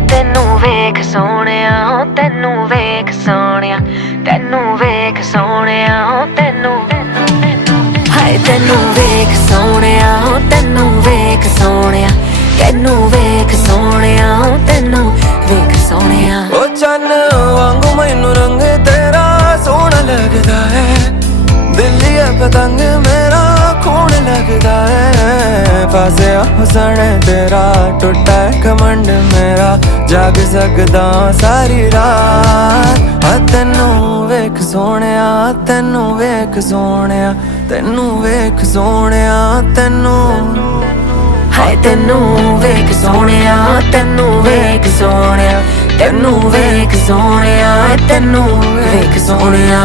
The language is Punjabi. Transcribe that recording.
ਤੈਨੂੰ ਵੇਖ ਸੋਹਣਿਆ, ਤੈਨੂੰ ਵੇਖ ਸੋਹਣਿਆ, ਤੈਨੂੰ ਵੇਖ ਸੋਹਣਿਆ, ਤੈਨੂੰ ਹਾਏ ਤੈਨੂੰ ਵੇਖ ਸੋਹਣਿਆ, ਤੈਨੂੰ ਵੇਖ ਸੋਹਣਿਆ, ਤੈਨੂੰ ਵੇਖ ਸੋਹਣਿਆ, ਤੈਨੂੰ ਵੇਖ ਸੋਹਣਿਆ। ਉਹ ਚੰਨ ਵਾਂਗੂ ਮੈਨੂੰ ਰੰਗ ਤੇਰਾ ਸੋਹਣਾ ਲੱਗਦਾ ਹੈ, ਦਿੱਲੀ ਪਤੰਗ ਮੇਰਾ ਖੂਨ ਲੱਗਦਾ ਹੈ। ਫਸਿਆ ਹੁਸਨ ਤੇਰਾ ਟੁੱਟਾ ਘਮੰਡ ਮੇਰਾ, ਜਾਗ ਸਕਦਾ ਸਾਰੀ ਰਾਤ। ਤੈਨੂੰ ਵੇਖ ਸੋਹਣਿਆ, ਤੈਨੂੰ ਵੇਖ ਸੋਹਣਿਆ, ਤੈਨੂੰ ਵੇਖ ਸੋਹਣਿਆ, ਤੈਨੂੰ ਹਾਏ ਤੈਨੂੰ ਵੇਖ ਸੋਹਣਿਆ, ਤੈਨੂੰ ਵੇਖ ਸੋਹਣਿਆ, ਤੈਨੂੰ ਵੇਖ ਸੋਹਣਿਆ, ਤੈਨੂੰ ਵੇਖ ਸੋਹਣਿਆ।